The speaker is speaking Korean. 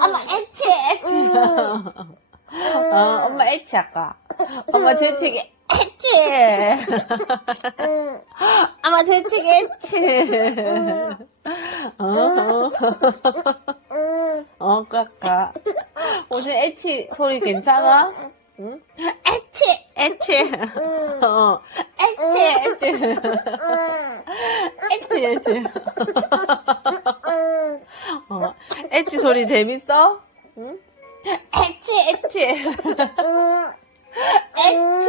엄마 애치 애치. 엄마 애치 아까. 엄마 재치기 애치. 엄마 재치기 애치. 까까. 혹시 애치 소리 괜찮아? 응? 애치 애치. 애치 애치. 애치 애치. 애치 소리 재밌어? 응? 애치 애치. 애치.